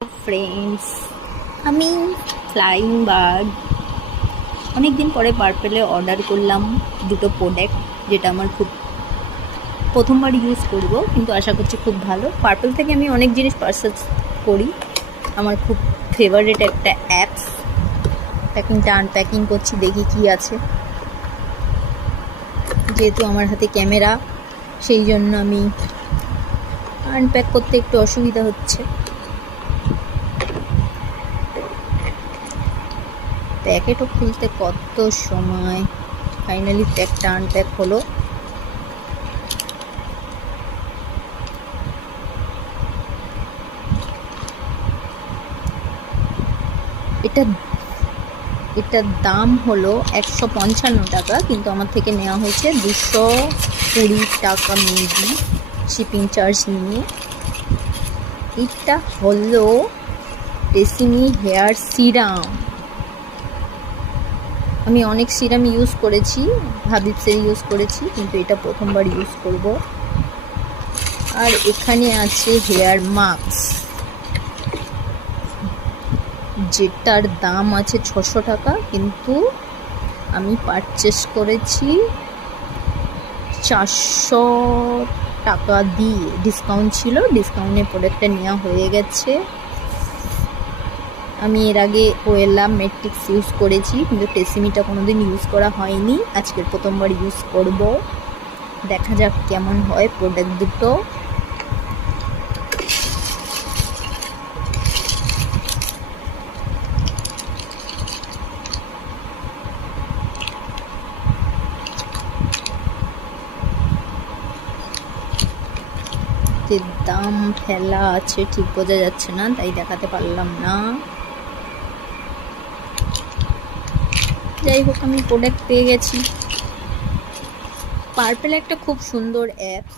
Friends, আমি flying bird অনেক দিন পরে পার্পেলে অর্ডার করলাম দুটো প্রোডাক্ট, যেটা আমার খুব প্রথমবার ইউজ করব, কিন্তু আশা করছি খুব ভালো। পার্পেল থেকে আমি অনেক জিনিস পারচেজ করি, আমার খুব ফেভারিট একটা অ্যাপস। প্যাকিংটা আনপ্যাকিং করছি, দেখি কি আছে। যেহেতু আমার হাতে ক্যামেরা, সেই জন্য আমি আনপ্যাক করতে একটু অসুবিধা হচ্ছে। প্যাকেটও খুলতে কত সময়। ফাইনালি প্যাকটা আনপ্যাক হলো। এটার দাম হলো 155 টাকা, কিন্তু আমার থেকে নেওয়া হয়েছে 220 টাকা মেবি, শিপিং চার্জ নিয়ে। এটা হলো ট্রেসিমি হেয়ার সিরাম। আমি অনেক সিরাম ইউজ করেছি, হাবিবসের ইউজ করেছি, কিন্তু এটা প্রথমবার ইউজ করব। আর এখানে আছে হেয়ার মাস্ক, যেটার দাম আছে 600 টাকা, কিন্তু আমি পারচেস করেছি 400 টাকা দিয়ে। ডিসকাউন্ট ছিল, ডিসকাউন্টে প্রোডাক্টটা নেওয়া হয়ে গেছে। আমি এর আগে ওয়েলা ম্যাট্রিক্স ইউজ করেছি, কিন্তু ট্রেসিমিটা কোনোদিন ইউজ করা হয়নি। আজকের প্রথমবার ইউজ করব, দেখা যাক কেমন হয় প্রোডাক্ট দুটো। দাম ফেলা আছে, ঠিক বোঝা যাচ্ছে না, তাই দেখাতে পারলাম না। যাই হোক, আমি প্রোডাক্ট পেয়ে গেছি। পার্পেল একটা খুব সুন্দর অ্যাপস।